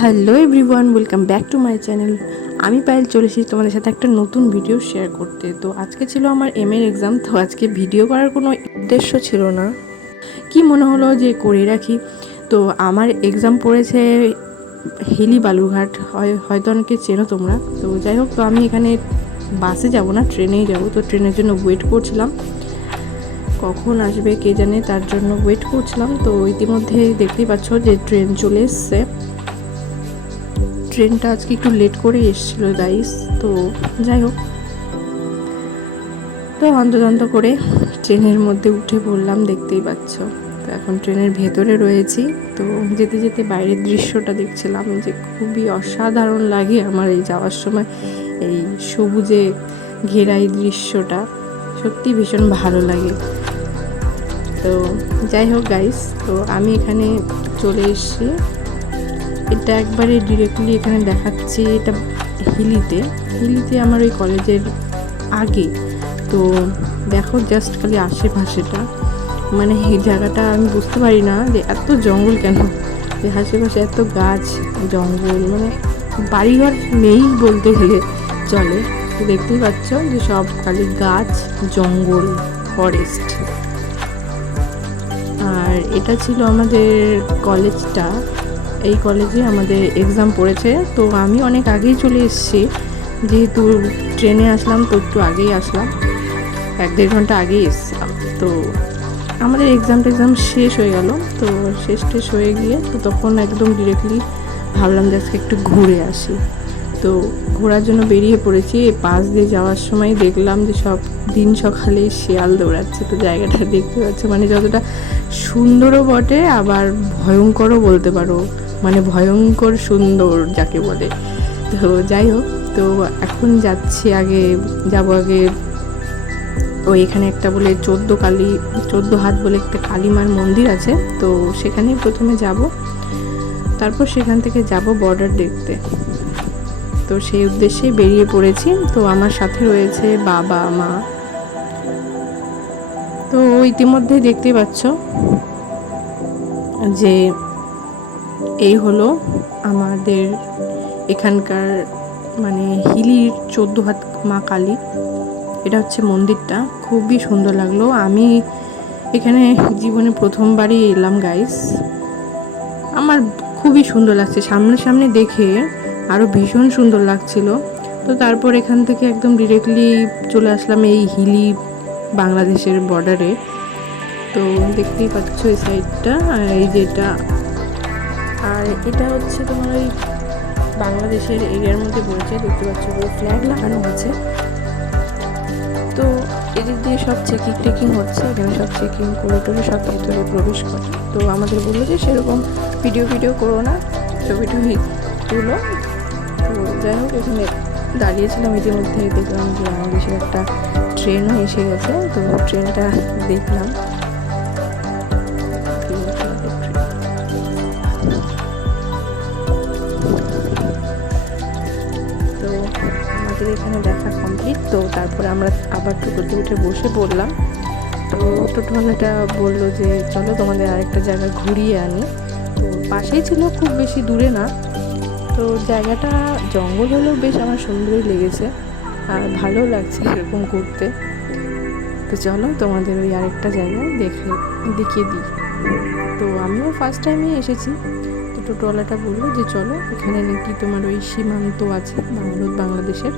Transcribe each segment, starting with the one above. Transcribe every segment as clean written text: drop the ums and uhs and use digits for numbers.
Hello everyone, welcome back to my channel. আমি পায়েল চলে এসেছি তোমাদের সাথে একটা নতুন ভিডিও শেয়ার করতে। তো আজকে ছিল আমার এর এক্সাম, তো আজকে ভিডিও করার কোনো উদ্দেশ্য ছিল না, কি মনে হলো যে করে রাখি। তো আমার এক্সাম পড়েছে হিলি বালুরঘাট, হয়তো অনেকে চেনো তোমরা। তো যাই হোক, তো আমি এখানে বাসে যাব না, ট্রেনেই যাব। তো ট্রেনের জন্য ওয়েট করছিলাম, কখন আসবে কে জানে, তার জন্য ওয়েট করছিলাম। তো ইতিমধ্যে দেখতেই পাচ্ছ যে ট্রেন চলে এসছে। ট্রেনটা আজকে একটু লেট করে এসেছিলো গাইস। তো যাই হোক, তো অন্তদন্ত করে ট্রেনের মধ্যে উঠে পড়লাম, দেখতেই পাচ্ছ। তো এখন ট্রেনের ভেতরে রয়েছি। তো যেতে যেতে বাইরের দৃশ্যটা দেখছিলাম যে খুবই অসাধারণ লাগে আমার এই যাওয়ার সময়। এই সবুজে ঘেরা এই দৃশ্যটা সত্যি ভীষণ ভালো লাগে। তো যাই হোক গাইস, তো আমি এখানে চলে এসেছি। এটা একবারে ডিরেক্টলি এখানে দেখাচ্ছি, এটা হিলিতে আমার ওই কলেজের আগে। তো দেখো জাস্ট খালি আশেপাশেটা, মানে এই জায়গাটা আমি বুঝতে পারি না যে এত জঙ্গল কেন, যে আশেপাশে এত গাছ জঙ্গল, মানে বাড়িঘর নেই বলতে গেলে চলে। তো দেখতেই পাচ্ছ যে সব খালি গাছ জঙ্গল ফরেস্ট। আর এটা ছিল আমাদের কলেজটা, এই কলেজে আমাদের এক্সাম পড়েছে। তো আমি অনেক আগেই চলে এসেছি, যেহেতু ট্রেনে আসলাম তো একটু আগেই আসলাম, 1-1.5 ঘন্টা আগেই এসেছিলাম। তো আমাদের এক্সাম শেষ হয়ে গেল। তো শেষ হয়ে গিয়ে তো তখন একদম ডিরেক্টলি ভাবলাম যে আজকে একটু ঘুরে আসি। তো ঘোরার জন্য বেরিয়ে পড়েছি। এই পাশ দিয়ে যাওয়ার সময় দেখলাম যে সব দিন সকালে শিয়াল দৌড়াচ্ছে। তো জায়গাটা দেখতে পাচ্ছ, মানে যতটা সুন্দরও বটে আবার ভয়ঙ্করও বলতে পারো, মানে ভয়ঙ্কর সুন্দর যাকে বলে। তো যাই হোক, তো এখন যাচ্ছি, আগে ওই এখানে একটা বলে 14 হাত বলে একটা কালীমার মন্দির আছে। তো সেখানেই প্রথমে যাব, তারপর সেখান থেকে যাব বর্ডার দেখতে। তো সেই উদ্দেশ্যেই বেরিয়ে পড়েছি। তো আমার সাথে রয়েছে বাবা মা। তো ইতিমধ্যে দেখতেই পাচ্ছ যে এই হলো আমাদের এখানকার মানে হিলির 14 হাত মা কালী। এটা হচ্ছে মন্দিরটা, খুবই সুন্দর লাগলো। আমি এখানে জীবনে প্রথমবারই এলাম গাইস, আমার খুবই সুন্দর লাগছে, সামনে দেখে আরও ভীষণ সুন্দর লাগছিল। তো তারপর এখান থেকে একদম ডিরেক্টলি চলে আসলাম এই হিলি বাংলাদেশের বর্ডারে। তো দেখতেই পাচ্ছ এই সাইডটা, আর এই যেটা, আর এটা হচ্ছে তোমার ওই বাংলাদেশের এরিয়ার মধ্যে পড়েছে। দেখতে পাচ্ছ ওই ফ্ল্যাগ লাগানো আছে। তো এদিক দিয়ে সব চেকিং হচ্ছে, এখানে সব চেকিং করে টোরে সব ভিতরে প্রবেশ করে। তো আমাদের বললো যে সেরকম ভিডিও করো না, ছবি তুলো। তো যাই হোক, এখানে দাঁড়িয়েছিলাম, ইতিমধ্যে দেখলাম যে বাংলাদেশের একটা ট্রেনও এসে গেছে। তো ট্রেনটা দেখলাম, তো আমাদের এখানে দেখা কমপ্লিট। তো তারপরে আমরা আবার টোটোতে উঠে বসে পড়লাম। তো টোটোওয়ালাটা বললো যে চলো তোমাদের আরেকটা জায়গা ঘুরিয়ে আনি। তো পাশেই ছিল, খুব বেশি দূরে না। তো জায়গাটা জঙ্গল হলেও বেশ আমার সুন্দরই লেগেছে, আর ভালো লাগছে এরকম ঘুরতে। তো চলো তোমাদের ওই আরেকটা জায়গা দেখিয়ে দিই। তো আমিও ফার্স্ট টাইমই এসেছি। তো টোটোওয়ালাটা বললো যে চলো, এখানে নাকি তোমার ওই সীমান্ত আছে ভারত বাংলাদেশের,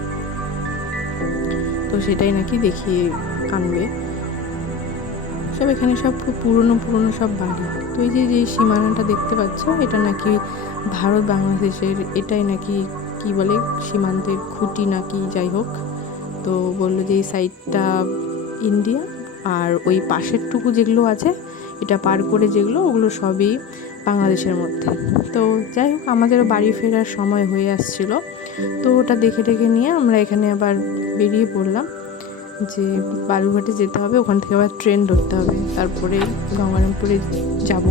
তো সেটাই নাকি দেখিয়ে আনবে। সব এখানে সব খুব পুরনো সব বাড়ি। তো এই যে সীমানাটা দেখতে পাচ্ছ, এটা নাকি ভারত বাংলাদেশের, এটাই নাকি কি বলে সীমান্তের খুঁটি নাকি, যাই হোক। তো বললো যে এই সাইডটা ইন্ডিয়া, আর ওই পাশেরটুকু যেগুলো আছে এটা পার করে যেগুলো, ওগুলো সবই বাংলাদেশের মধ্যে। তো যাই হোক, আমাদেরও বাড়ি ফেরার সময় হয়ে আসছিল। তো ওটা দেখে নিয়ে আমরা এখানে আবার বেরিয়ে পড়লাম যে বালুরঘাটে যেতে হবে, ওখান থেকে আবার ট্রেন ধরতে হবে, তারপরে গঙ্গারামপুরে যাব।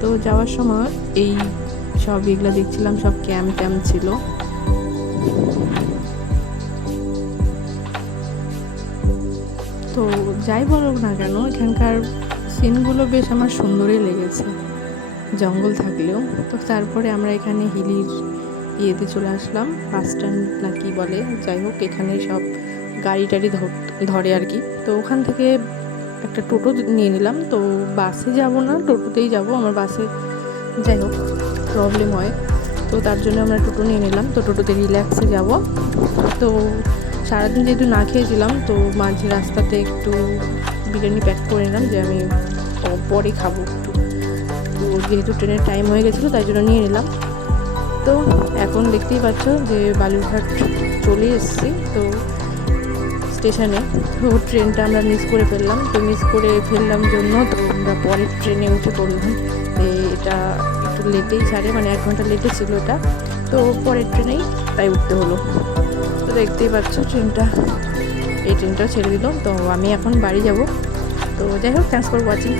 তো যাওয়ার সময় এই সব এগুলো দেখছিলাম, সব ক্যাম্প ছিল। তো যাই বলো না কেন, এখানকার সিনগুলো বেশ আমার সুন্দরই লেগেছে। জঙ্গল থাকলেও। তো তারপরে আমরা এখানে হিলির ইয়েতে চলে আসলাম, বাস স্ট্যান্ড না কি বলে, যাই হোক এখানে সব গাড়ি টাড়ি ধরে আর কি। তো ওখান থেকে একটা টোটো নিয়ে নিলাম। তো বাসে যাব না, টোটোতেই যাব, আমার বাসে যাই হোক প্রবলেম হয়, তো তার জন্য আমরা টোটো নিয়ে নিলাম। তো টোটোতে রিল্যাক্সে যাব। তো সারাদিন যেহেতু না খেয়েছিলাম, তো মাঝে রাস্তাতে একটু বিরিয়ানি প্যাক করে নিলাম যে আমি পরে খাবো একটু। তো যেহেতু ট্রেনের টাইম হয়ে গেছিলো তাই জন্য নিয়ে নিলাম। তো এখন দেখতেই পাচ্ছ যে বালুরঘাট চলে এসেছি তো স্টেশনে। তো ট্রেনটা আমরা মিস করে ফেললাম। তো মিস করে ফেললাম জন্য তো আমরা পরের ট্রেনে উঠে পড়লাম। এটা একটু লেটেই ছাড়ে, মানে 1 ঘন্টা লেটে ছিল এটা, তো পরের ট্রেনেই তাই উঠতে হলো। তো দেখতেই পাচ্ছ এই ট্রেনটা ছেড়ে দিল। তো আমি এখন বাড়ি যাব। তো যাই হোক, থ্যাঙ্কস ফর ওয়াচিং।